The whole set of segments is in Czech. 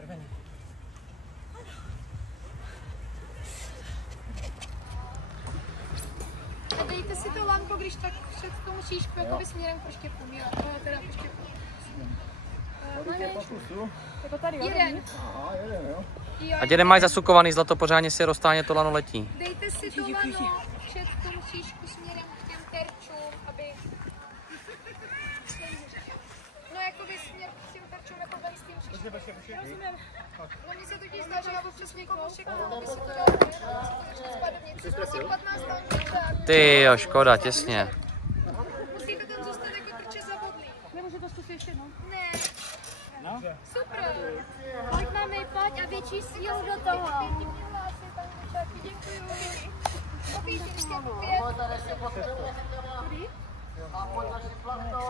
červený. A dejte si to lanko, když tak před tomu šíšku, jakoby směrem po štěpu. Teda po štěpu. Jako tady, jo? Jeden. Aha, jeden, jo. Ať jeden mají zasukovaný zlato, pořádně si roztáhně, to lano letí. Dejte si to lano před tomu šíšku směrem k těm terčům, aby... No jakoby směr k těm terčům, jako ven s tím šíškem. Rozumím. No mně se totiž zdá, že já občas někoho očekávám, aby si to dal ven, aby se to začne spadat vnitř. Prostě 15 tak. Ty jo, škoda, těsně. Musíte ten zůstat jako trče zabodlý. Nemůžu to zkusit ještě jednou? Ne. No? Super. Pojď mami, pojď a větší sílu do toho.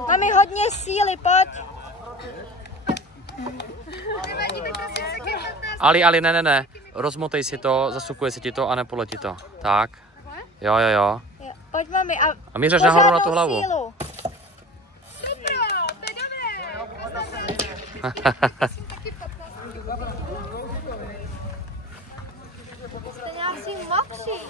Mami, hodně síly, pojď. Ali, ne. Rozmotej si to, zasukuje si ti to a nepoletí to. Tak. Jo. Pojď mami A mířeš nahoru na tu hlavu. Sílu. Super, to je dobré. Jste nějaký mokří.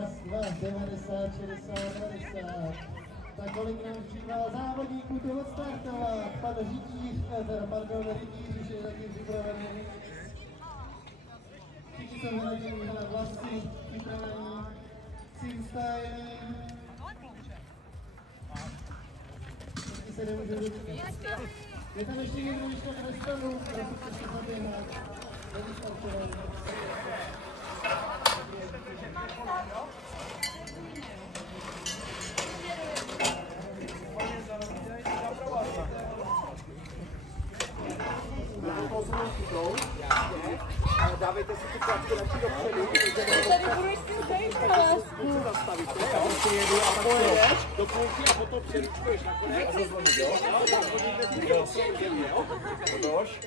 Raz, dva, 90, 60, 90. Tak kolik nám přibývá závodníků tu odstartovat? Pan Rytíř, Rytíř už je zatím připravený. Všichni jsou vyladění na vlasy, připravení, cíl stájení. Všichni se nemůžou dočkat. Je tam ještě někdo, když tak nestanu, prosím se ještě zaběhat. Nevystartování. Dávejte si ty kladky radši dopředu. Tady budeš si zajímat. Zastavíte, tam přijedu a pojedeš do půlky a potom přeličkuješ nakonec. A zazvoníš, jo? Tak hodíte si to země, jo? Podoš.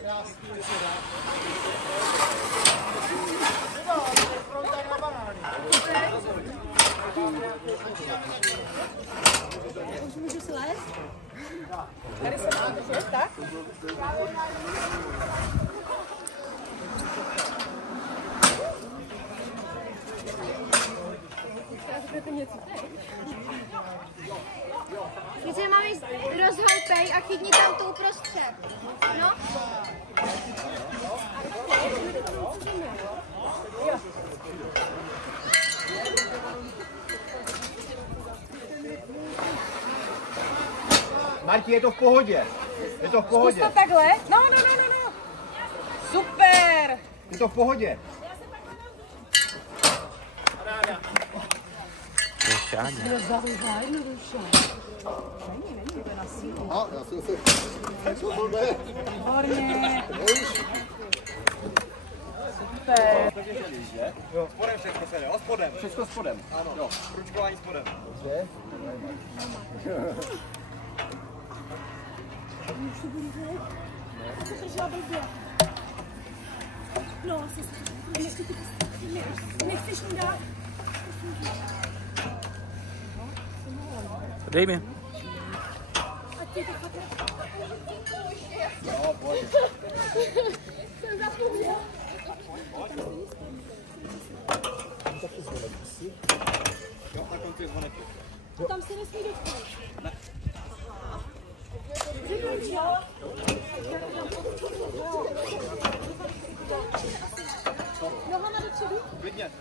Už můžu slézt? Tady se má držet, tak? Řeknete něco teď? Když se máme rozhoupej a chytni tam tu uprostřed. No? Marti, je to v pohodě. Je to v pohodě. Zkus to takhle. No. Super. Je to v pohodě. Bude zahužná jednoduše. Není, to je na sílu. A, já jsem se... Co blbé? Výborně. Super. Jo, spodem všechno se jde, jo? Spodem. Všechno spodem. Ano. Jo, ručkování spodem. Dobře. No, nechceš mi dát? Dej mi. Jo, pojď. Jsem zapomněl. Jo, na konci je zvoneky. Tam se nesmí dotknout. Ne. Nohama dopředu? Klidně.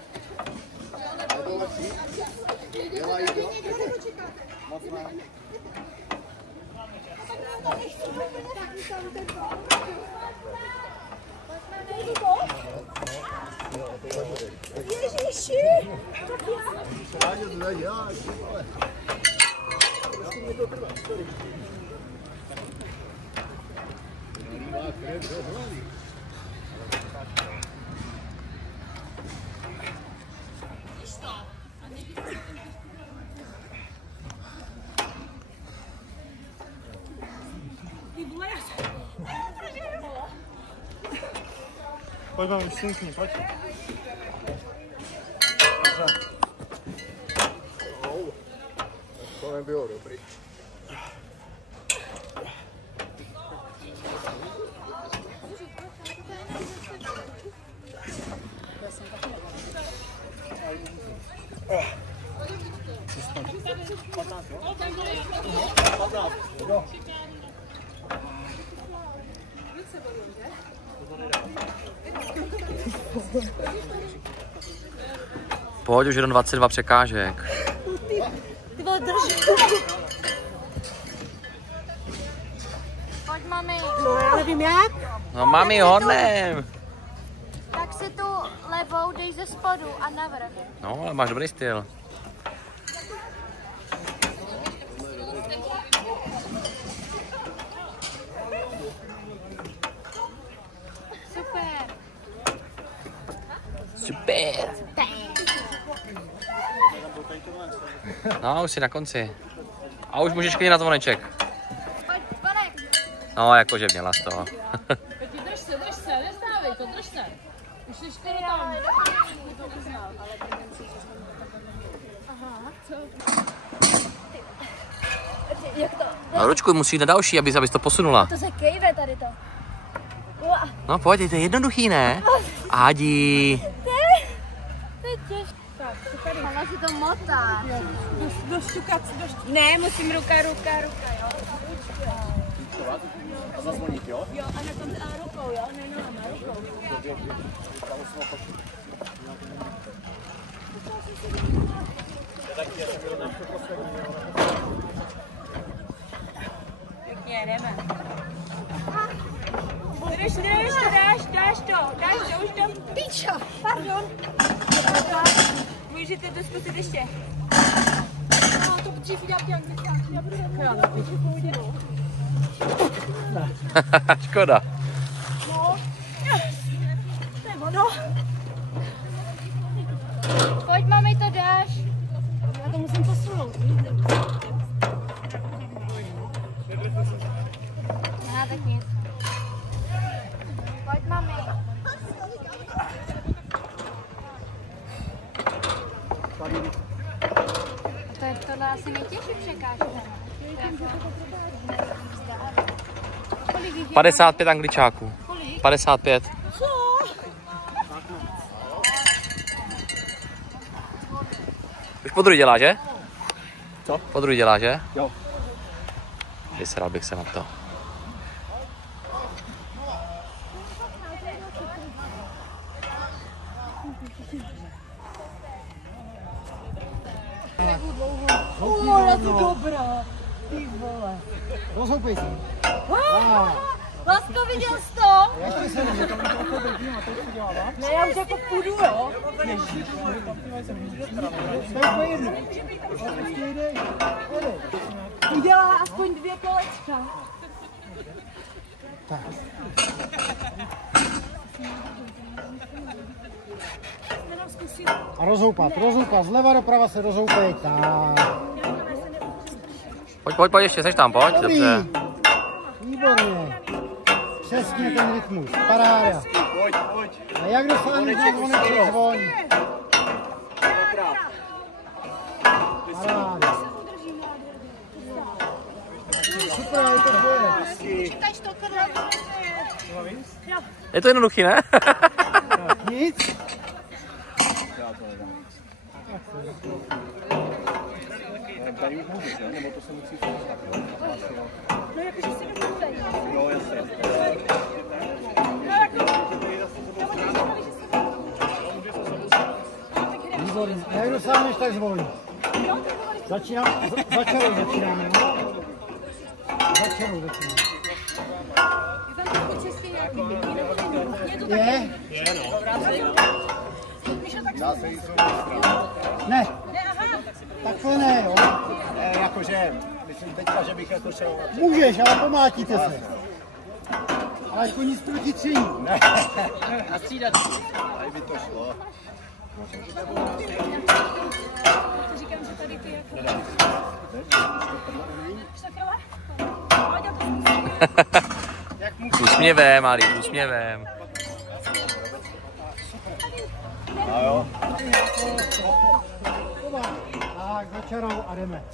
Dělají to. Moc ne. Ježiši! Já to neděláš, ale... Prostě mě to trvá, sorry. Má krev do hlavy. Pojď, mám štěnkni, pojď. To nebylo dobrý. Pojď, už jenom 22 překážek. Ty vole, drž. Pojď, mami. No, já nevím jak. No mami, honem. Tak si tu levou dej ze spodu a navrch. No, ale máš dobrý styl. Super. Super. No, už jsi na konci. A už můžeš klidně na zvoneček. Pojď, zvonek. No, jakože měla z toho. Drž se, nestávej to, drž se. Už jsi skoro tam. Jak to? No, ručku musí na další, abys to posunula. To se kejve tady to. No, pojď, to je jednoduchý, ne? Adi. Mama si to motá. Ne, musím ruka, jo. A zazvonit, jo? Jo, a na konci a rukou, jo, ne nohama, rukou. Pěkně, jdeme. Dáš to, už to. Pičo, pardon. Můžete to zkusit ještě. No, to dřív udělám tě anglická. Já budu na piči půjde. Škoda. No. To je ono. Pojď, mami, to dáš. Já to musím posunout. Aha, tak nic. Pojď, mami. To je tohle asi nejtěžší překážka. 55 angličáků. 55. Už podruhý dělá, že? Co? Podruhý dělá, že? Jo. Vysral bych se na to. Dobrá. Ty vole. Rozhoupej se. Lásko, viděl jsi to? Ještě se ne. Ne, já už jako půjdu, jo. To je úplně jedno. Prostě jde. Udělá aspoň 2 kolečka. Tak. A rozhoupat, zleva doprava se rozhoupej, tak. Pojď, ještě, seš tam, pojď, Dobrý. dobře. Výborně. Přesně ten rytmus, paráda. Pojď. A jak dosáhneš na zvoneček, zvoň. Paráda. Super, je to tvoje. Je to jednoduchý, ne? Nic? Tady už můžeš, ne? Nebo to se musí No jakože si dokončej. Jo, jasně. Výborně. Jak dosáhneš, tak zvoň. Začarou začínáme, no? Začarou začínáme. Je? Je, no. Já se jí Ne. Takhle ne, jo? Jakože, myslím teďka, že bych jako šel... Můžeš, ale pomlátíte se. Ale jako nic proti tření. Ne. Tady by to šlo. Říkám, že tady ty jako... Úsměvem, malý, úsměvem. A jo. Tak, začarou a jdeme.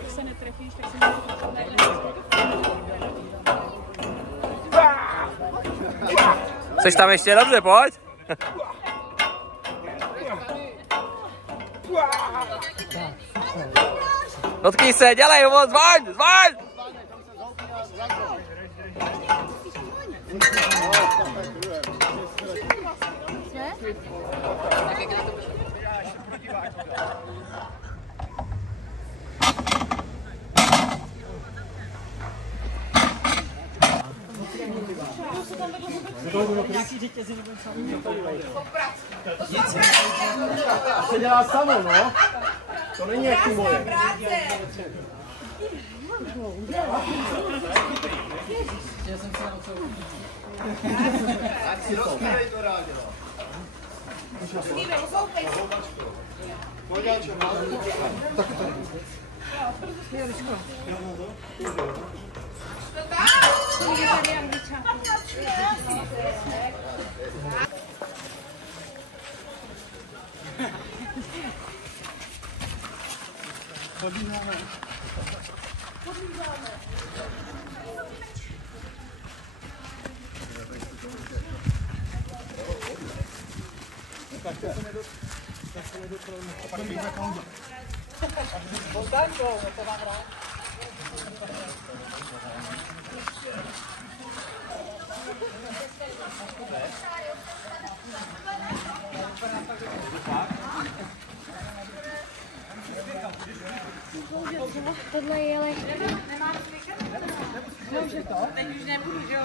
Když se netrefíš, tak se Jseš tam ještě dobře, pojď. Dotkni se, dělej, zvaň, zvaň! To se dělá samo, no. To není jak moje. Tohle je ale... teď už nebudu, že jo?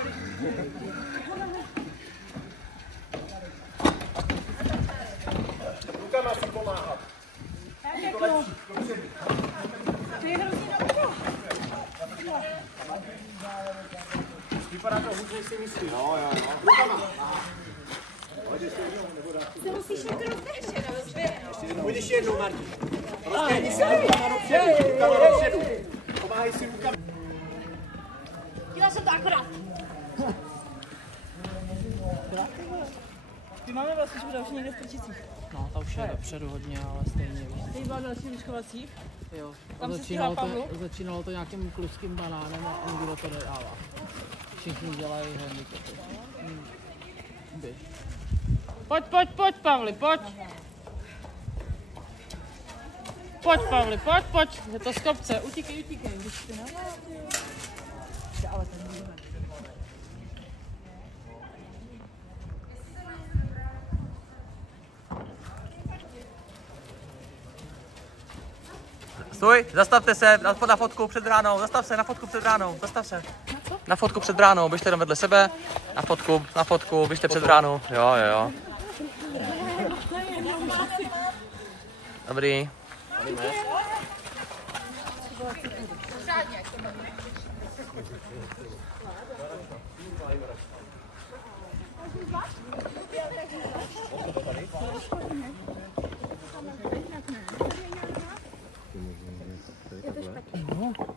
Rukama si pomáhat. To je hrozně dobré. Vypadá to hůř, než si myslí. Jo. Rukama. Se musíš mít rozdechřet. Pojď ještě jednou, Martin. Rozdělni se rukama dopředu. Pomáhej si rukama. Dělá jsem to akorát. Ty máme vlastně, že bude už někde v Trčicích. No, ta už je dopředu hodně, ale stejně víš. Tady byla další vyškovacích. Jo. Tam se stihla Pavlu? Začínalo to nějakým kluským banánem a nikdo to nedává. Všichni dělají handicapy. Běž. Pojď, Pavli, pojď. Pojď, Pavli, pojď. Je to z kopce, utíkej. Stůj, zastavte se, na fotku před bránou, zastav se, na fotku před bránou, zastav se. Na fotku před bránou, běžte jenom vedle sebe, na fotku, běžte před bránou, jo. Dobrý.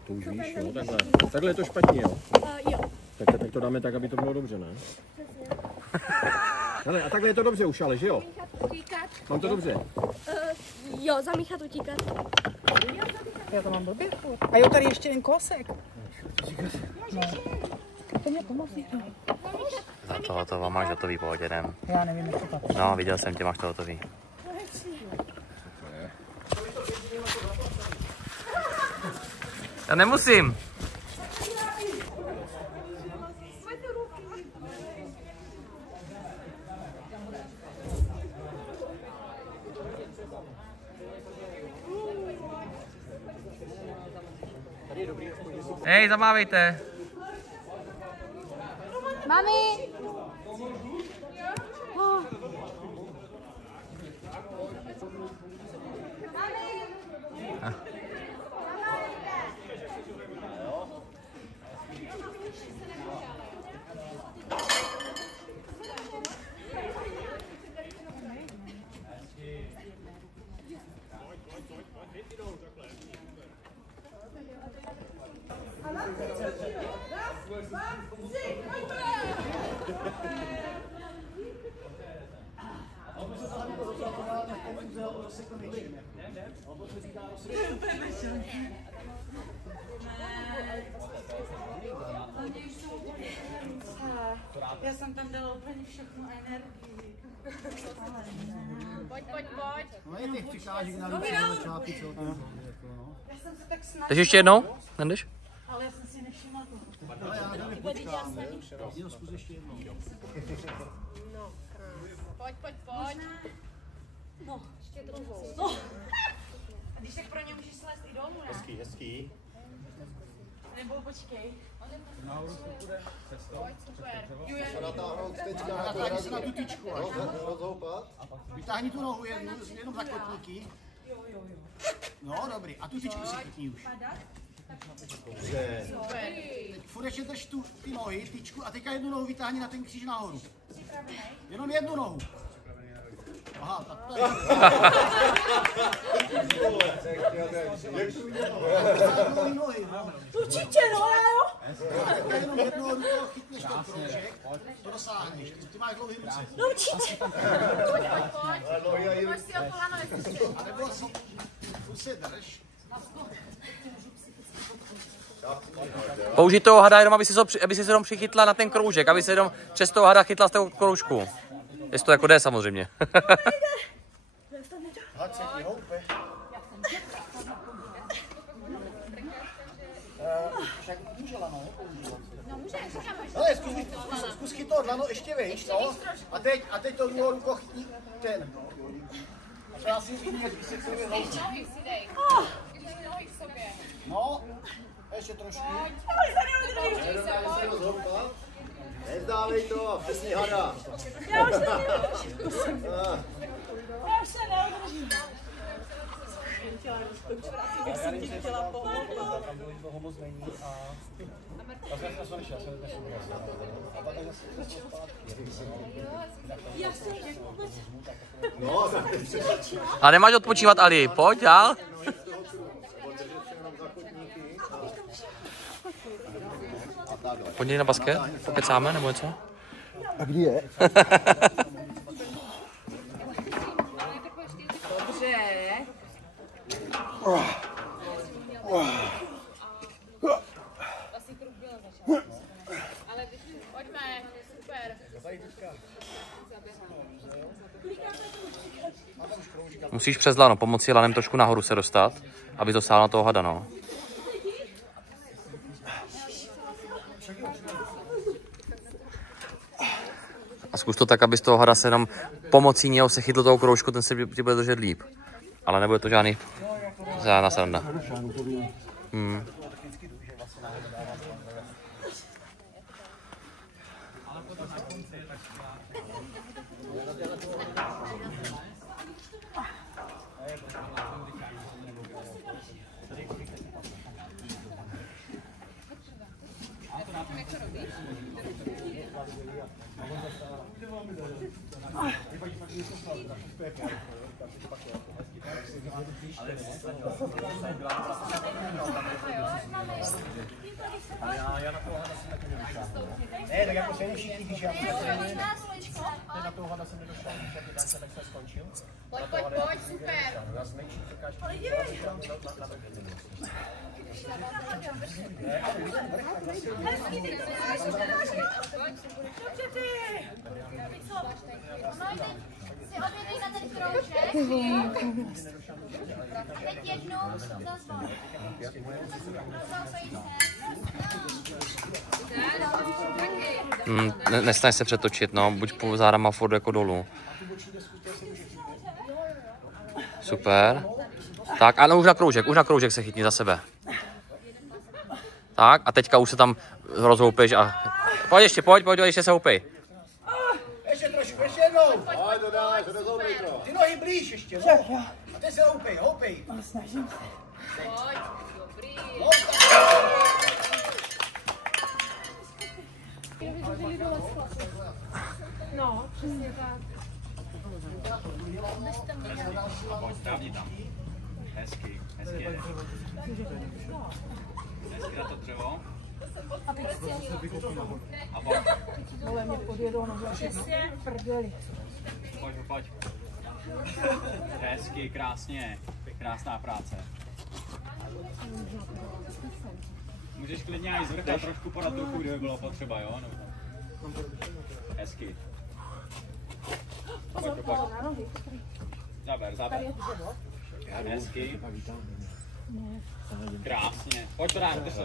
To už víš, jo, takhle. Takhle je to špatně, jo? Jo. Tak to dáme tak, aby to bylo dobře, ne? Hele, a takhle je to dobře už, ale že jo? Utíkat. Mám to dobře? Jo, zamíchat, utíkat. Já to mám blbě. A jo, tady ještě jen kousek. No. To mě pomocí. Za to máš hotový, pojď jedem. Já nevím, jak to patří. No, viděl jsem tě, máš to hotový. Já nemusím. Hej, zamávejte. Mami! Já jsem tam dala úplně všechnu energii. Pojď. No je těch překážek na začátku celkem. Já jsem se tak snažila. Takže ještě jednou? Nendeš? Ale já jsem si nevšimla to. Ale já tady počkám, jo, zkus ještě jednou. Pojď. No, ještě druhou. No. A když tak pro ně můžeš slést i dolů, ne? Hezký. Nebo počkej. Natáhnout teďka, natáhni se na tu tyčku, rozhoupat. Vytáhni tu nohu jenom za kotníky. No, dobrý. A tu tyčku si chytni už. Teď furt ještě drž ty nohy, tyčku a teďka jednu nohu vytáhni na ten kříž nahoru. Jenom jednu nohu. Aha, tak to je. Určitě, no, jo. Teďka jenom jednou rukou chytneš ten kroužek, to dosáhneš. Ty máš dlouhý ruce. No určitě. Máš si o kolano, jestli chci. A nebo se drž. Použij toho hada jenom, aby si se jenom přichytla na ten kroužek, aby se jenom přes toho hada chytla z toho kroužku. Jestli to jako jde samozřejmě. Had se ti houpe. Však může lano, nepoužívat. Ale zkus chytnout lano ještě vejš, no. A teď to druhou rukou chytni ten. A já si vidím, že se chce vyhoupat. Nohy si dej. Nohy v sobě. No, ještě trošku. Poučij se, pojď. Nezdávej to, přesně hada. Já už se neudržím. Já jsem ti chtěla pomoct. Já jsem vůbec... A nemáš odpočívat, Ali, pojď dál. Pojď na basket, pokecáme nebo něco? A kdy je? Dobře. Ale pojďme, super. Musíš přes lano, pomoci lanem trošku nahoru se dostat, aby to sáhlo na toho hada, no. A zkus to tak, aby z toho hada se jenom pomocí něho se chytl toho kroužku, ten se ti bude držet líp. Ale nebude to žádný sranda. Ne, tak jako se nevšichni, když já na toho hada jsem nedošel, tak se skončil. Pojď, super. Si objednej na ten kroužek. Teď jednou zazvon. Nestaň se přetočit, no, buď po zádama furt jako dolů. Super. Tak, ano, už na kroužek se chytni za sebe. Tak, a teďka už se tam rozhoupeš a... Pojď, ještě se houpej. Ještě trošku, ještě jednou. Pojď, dodaj, rozhoupej to. Ty nohy blíž ještě, no. A teď se houpej. Snažím se. Pojď, dobrý. No, přesně tak. Správně tam. Hezky jede. Hezky na to dřevo. A pojď. Vole, mě podjedou na přesně prdeli. Pojď. Hezky, krásně. Krásná práce. Můžeš klidně i z vrcha trošku podat ruku, kdyby bylo potřeba, jo? No. Hezky. Pojď. Zaber. Hezky. Krásně. Pojď to dát, drž to.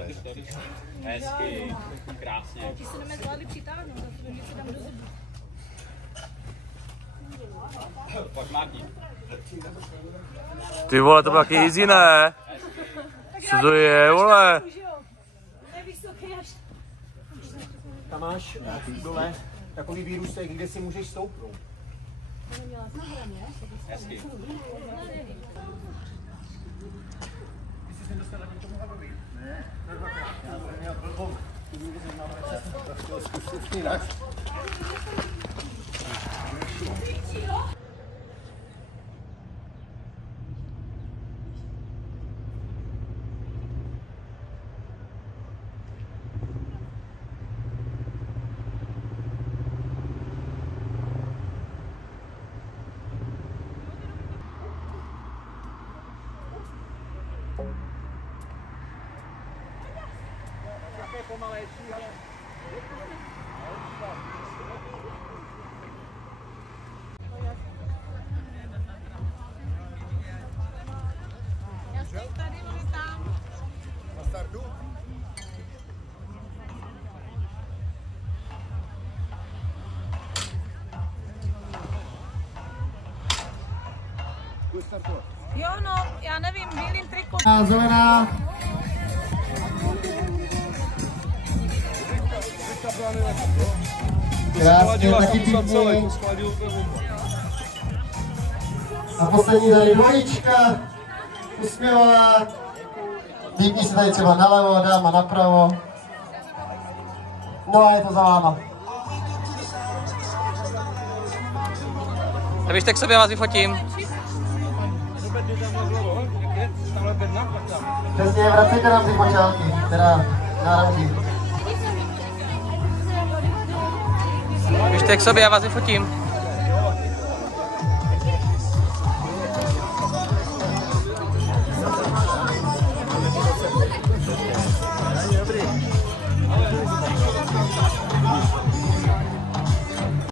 Hezky. Krásně. Ti se jdeme zvládli přitáhnout, za to, že se dám do zubu. Pojď, Martin. Ty vole, to bylo taky easy, ne? Co to je, vole? Nevysoký až. Tam máš dole takový výrůstek, kde si můžeš stoupnout. Hezky. Chtěl zkusit jinak. Pomalejší, ale... Já stojím tady, oni tam. Na startu? Půjď startovat. Jo, no, já nevím, bílým triku. Zelená. Krásně, taky pěkný. A poslední tady dvojička. Usměvá. Líbí se tady třeba nalevo, dáma napravo. No a je to za váma. A běžte k sobě, já vás vyfotím. Přesně, vracejte nám ty počálky, teda náramky. Běžte k sobě, já vás vyfotím.